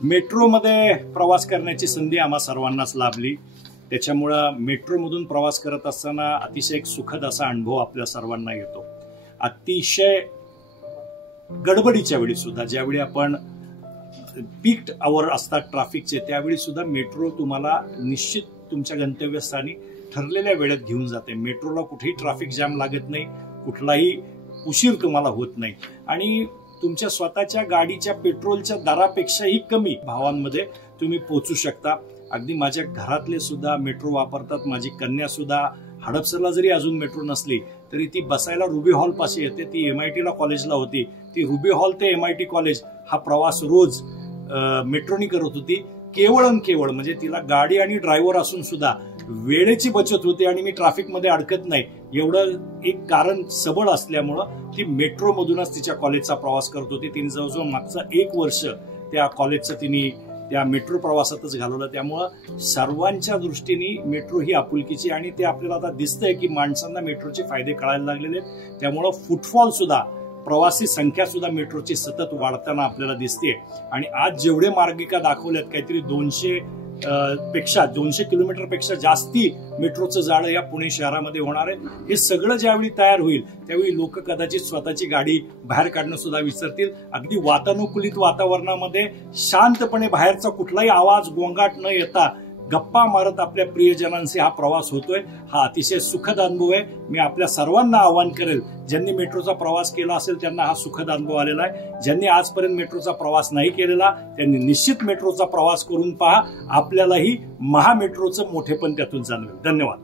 मेट्रोमध्ये प्रवास करण्याची संधी आम्हा सर्वांनाच लाभली। त्याच्यामुळे मेट्रोमधून प्रवास करत असताना अतिशय एक सुखद असा अनुभव आपल्या सर्वांना येतो। अतिशय गडबडीच्या वेळी सुद्धा, ज्यावेळी आपण पीक आवर असतात ट्रॅफिकचे, त्यावेळी सुद्धा मेट्रो तुम्हाला निश्चित तुमच्या गंतव्यस्थानी ठरलेल्या वेळेत घेऊन जाते। मेट्रोला कुठेही ट्रॅफिक जाम लागत नाही, कुठलाही उशीर तुम्हाला होत नाही आणि तुमच्या स्वतःच्या गाडीच्या पेट्रोलच्या दरापेक्षाही कमी भावांमध्ये तुम्ही पोहोचू शकता। अगदी माझ्या घरातले सुद्धा मेट्रो वापरतात। माझी कन्या सुद्धा हडपसरला जरी अजून मेट्रो नसली तरी ती बसायला रुबी हॉल पाशी येते। ती MIT ला कॉलेजला होती, ती रुबी हॉल ते MIT कॉलेज हा प्रवास रोज मेट्रोनी करत होती। केवळ आणि केवळ म्हणजे तिला गाडी आणि ड्रायव्हर असून सुद्धा वेळेची बचत होते आणि मी ट्रॅफिक मध्ये अडकत नाही, एवढं एक कारण सबळ असल्यामुळं ती मेट्रो मधूनच तिच्या कॉलेजचा प्रवास करत होती। तिने जवळजवळ मागचं 1 वर्ष त्या कॉलेजचं तिने त्या मेट्रो प्रवासातच घालवलं। त्यामुळं सर्वांच्या दृष्टीने मेट्रो ही आपुलकीची आणि ते आपल्याला आता दिसतंय की माणसांना मेट्रोचे फायदे कळायला लागलेले आहेत। त्यामुळं फुटफॉल सुद्धा, प्रवासी संख्या सुद्धा मेट्रोची सतत वाढताना आपल्याला दिसते। आणि आज जेवढे मार्गिका दाखवल्यात, काहीतरी 200 किलोमीटर पेक्षा जास्ती मेट्रोचं जाळं या पुणे शहरामध्ये होणार आहे। हे सगळं ज्यावेळी तयार होईल त्यावेळी लोक कदाचित स्वतःची गाडी बाहेर काढणं सुद्धा विसरतील। अगदी वातानुकूलित वातावरणामध्ये शांतपणे बाहेरचा कुठलाही आवाज गोंगाट न येता गप्पा मारत आपल्या प्रियजनांशी हा प्रवास होतोय। हा अतिशय सुखद अनुभव आहे। मी आपल्या सर्वांना आवाहन करेल, ज्यांनी मेट्रोचा प्रवास केला असेल त्यांना हा सुखद अनुभव आलेला आहे। ज्यांनी आजपर्यंत मेट्रोचा प्रवास नाही केलेला त्यांनी निश्चित मेट्रोचा प्रवास करून पहा, आपल्यालाही महामेट्रोचं मोठेपण त्यातून जाणवेल। धन्यवाद।